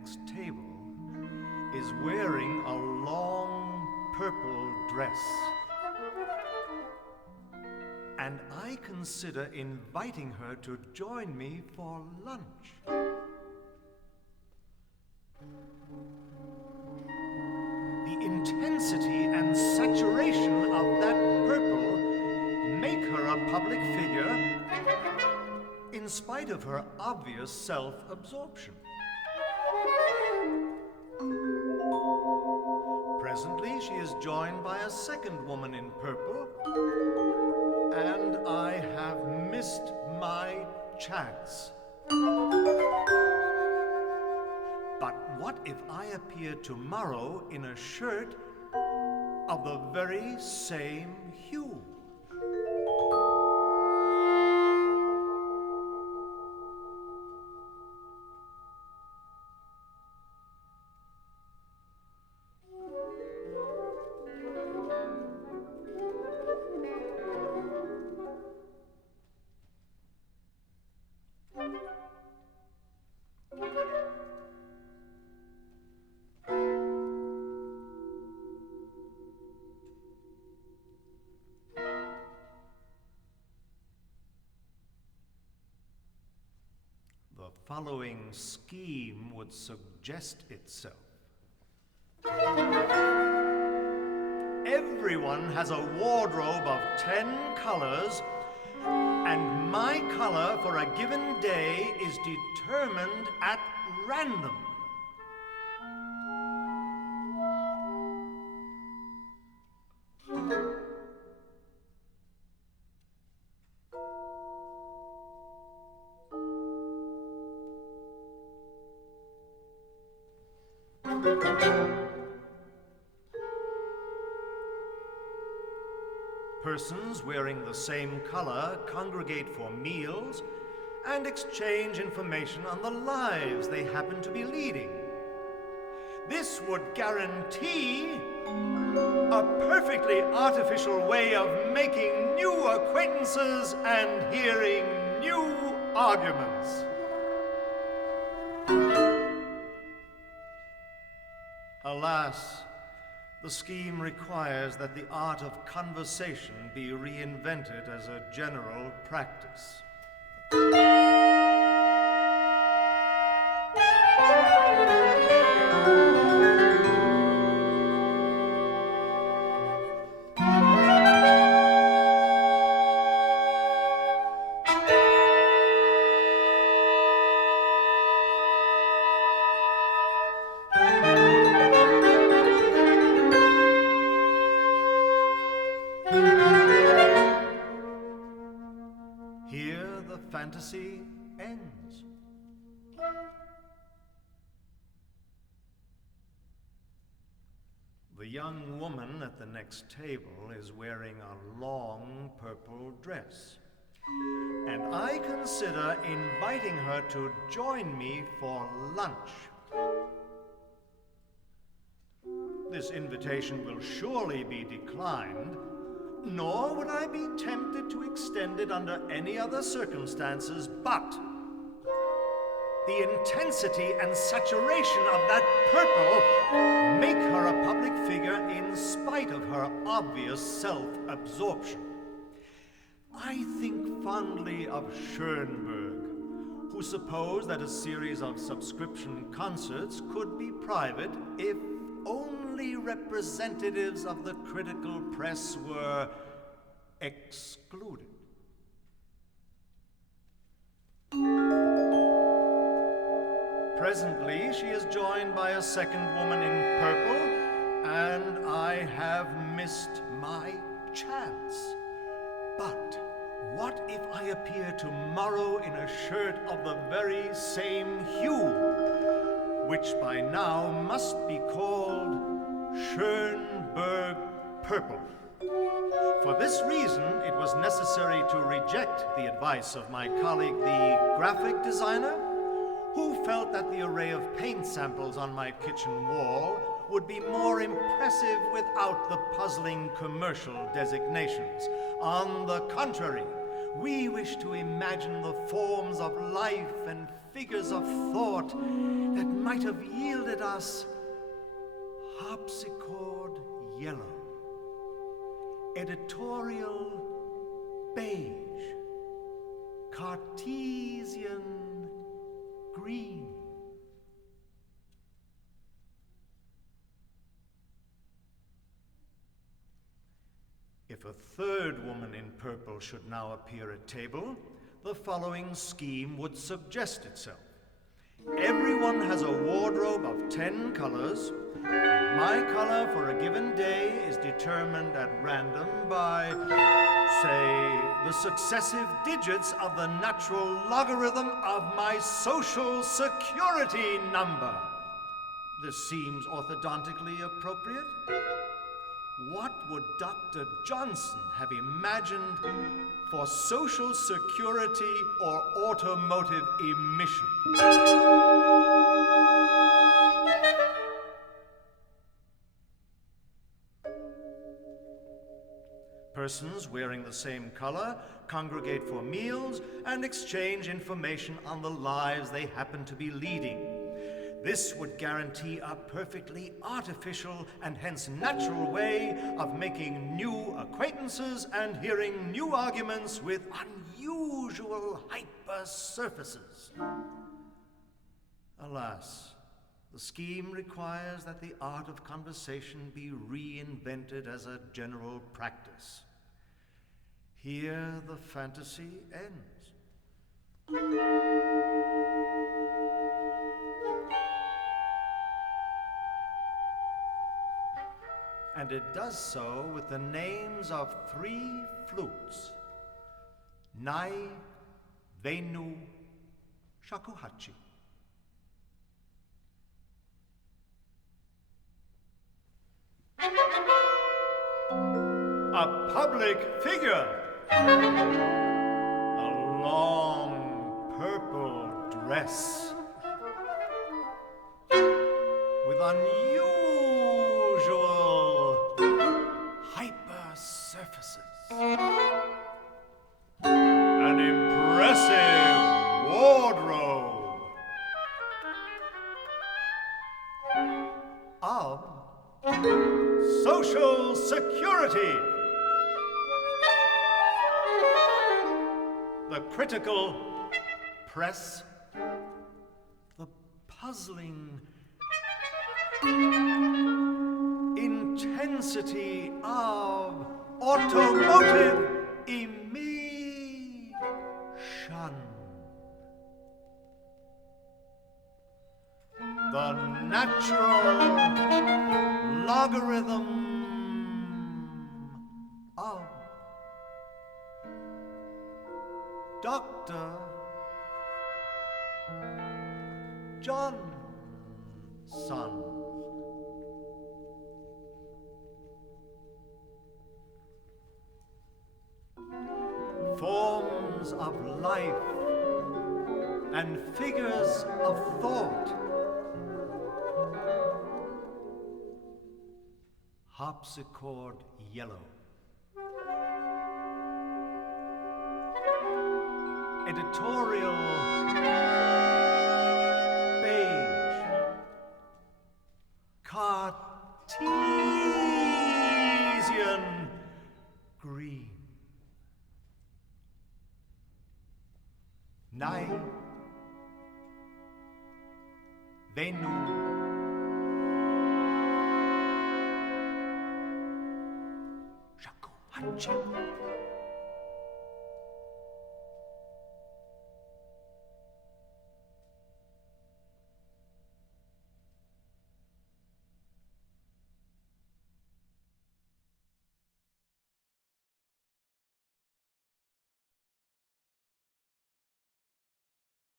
next table is wearing a long purple dress. And I consider inviting her to join me for lunch. The intensity and saturation of that purple make her a public figure in spite of her obvious self-absorption. Presently, she is joined by a second woman in purple, and I have missed my chance. But what if I appear tomorrow in a shirt of the very same hue? The following scheme would suggest itself. Everyone has a wardrobe of 10 colors, and my color for a given day is determined at random. Persons wearing the same color congregate for meals and exchange information on the lives they happen to be leading. This would guarantee a perfectly artificial way of making new acquaintances and hearing new arguments. Alas, the scheme requires that the art of conversation be reinvented as a general practice. Fantasy ends. The young woman at the next table is wearing a long purple dress, and I consider inviting her to join me for lunch. This invitation will surely be declined, nor would I be tempted to extend it under any other circumstances, but the intensity and saturation of that purple make her a public figure in spite of her obvious self-absorption. I think fondly of Schoenberg, who supposed that a series of subscription concerts could be private if only representatives of the critical press were excluded. Presently, she is joined by a second woman in purple, and I have missed my chance. But what if I appear tomorrow in a shirt of the very same hue, which by now must be called Schoenberg purple? For this reason, it was necessary to reject the advice of my colleague, the graphic designer, who felt that the array of paint samples on my kitchen wall would be more impressive without the puzzling commercial designations. On the contrary, We wish to imagine the forms of life and figures of thought that might have yielded us harpsichord yellow, editorial beige, Cartesian green. If a third woman in purple should now appear at table, the following scheme would suggest itself. Everyone has a wardrobe of 10 colors, and my color for a given day is determined at random by, say, the successive digits of the natural logarithm of my social security number. This seems orthodontically appropriate. What would Dr. Johnson have imagined for social security or automotive emission? Persons wearing the same color congregate for meals and exchange information on the lives they happen to be leading. This would guarantee a perfectly artificial and hence natural way of making new acquaintances and hearing new arguments with unusual hypersurfaces. Alas, the scheme requires that the art of conversation be reinvented as a general practice. Here the fantasy ends. And it does so with the names of 3 flutes: Nai, Venu, Shakuhachi. A public figure, a long purple dress with unusual hypersurfaces, an impressive wardrobe of Social Security, the critical press, the puzzling intensity of automotive emission, the natural logarithm of Dr. Johnson. Forms of life and figures of thought. Harpsichord yellow. Editorial beige. Cartesian green. Nai, Venu, Shakuhachi.